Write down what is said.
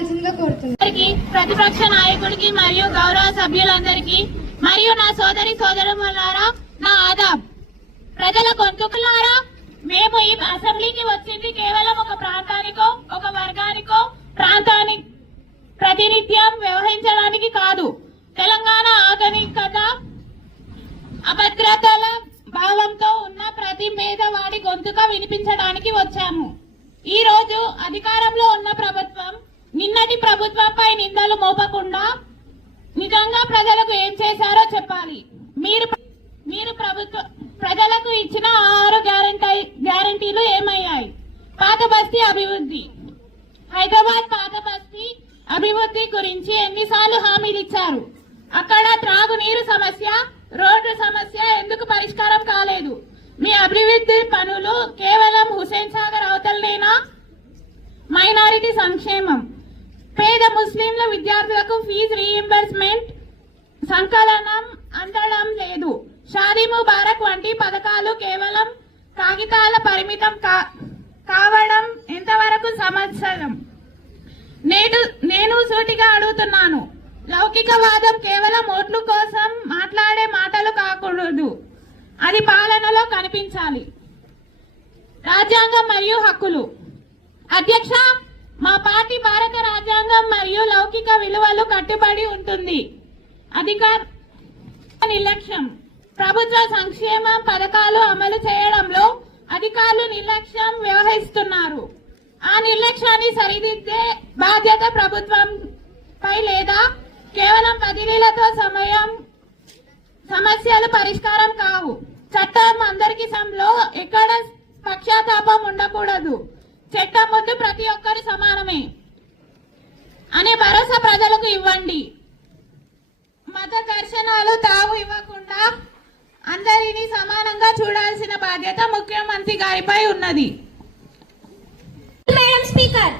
ఇవ్వాల్సిందిగా కోరుతున్నాను. ప్రతిపక్ష నాయకుడికి మరియు గౌరవ సభ్యులందరికీ మరియు నా సోదరి సోదరులారా నా ఆదాబ్. ప్రజల గొంతుకులారా, మేము ఈ అసెంబ్లీకి వచ్చింది కేవలం ఒక ప్రాంతానికో ఒక వర్గానికో ప్రాంతానికి ప్రాతినిధ్యం వ్యవహరించడానికి కాదు. తెలంగాణ ఆధునికత అభద్రతల భావంతో ఉన్న ప్రతి పేదవాడి గొంతుక వినిపించడానికి వచ్చాము. ఈ రోజు అధికారంలో ఉన్న ప్రభుత్వం నిన్నటి ప్రభుత్వంపై నిందలు మోపకుండా నిజంగా ప్రజలకు ఏం చేశారో చెప్పాలి. మీరు ప్రజలకు ఇచ్చిన 6 గ్యారంటీలు ఏమయ్యాయి? పాత బస్తీ అభివృద్ధి, హైదరాబాద్ పాత బస్తీ అభివృద్ధి గురించి ఎన్నిసార్లు హామీలు ఇచ్చారు? అక్కడ త్రాగునీరు సమస్య, రోడ్డు సమస్య ఎందుకు పరిష్కారం కాలేదు? మీ అభివృద్ధి పనులు కేవలం హుసేన్ సాగర్ అవతలనేనా? మైనారిటీ సంక్షేమం, పేద ముస్లింల విద్యార్థులకు ఫీజు రీయింబర్స్మెంట్ సంకలనం అందడం లేదు. షాదీ ముబారక్ వంటి పథకాలు కేవలం కాగితాల పరిమితం కావడం ఎంతవరకు సమస్యం? నేను సూటిగా అడుగుతున్నాను. లౌకికవాదం కేవలం ఓట్ల కోసం మాట్లాడే మాటలు కాకూడదు, అది పాలనలో కనిపించాలి. రాజ్యాంగం మరియు హక్కులు. అధ్యక్ష, మా పార్టీ భారత రాజ్యాంగం మరియు లౌకిక విలువలు కట్టుబడి ఉంటుంది. అధికార నిర్లక్ష్యం, ప్రభుత్వ సంక్షేమ పథకాలు అమలు చేయడంలో అధికారులు నిర్లక్ష్యం వ్యవహరిస్తున్నారు. ఆ నిర్లక్ష్యాన్ని సరిదిద్దే బాధ్యత ప్రభుత్వంపై లేదా? కేవలం బదిలీలతో సమస్యలు పరిష్కారం కావు. చట్టం అందరికీ ఎక్కడ పక్షాతాపం ఉండకూడదు. చట్టం ముందు ప్రతి ఒక్కరు సమానమే అనే భరోసా ప్రజలకు ఇవ్వండి. మత ఘర్షణలు తావు ఇవ్వకుండా అందరినీ సమానంగా చూడాల్సిన బాధ్యత ముఖ్యమంత్రి గారిపై ఉన్నది. Madam speaker.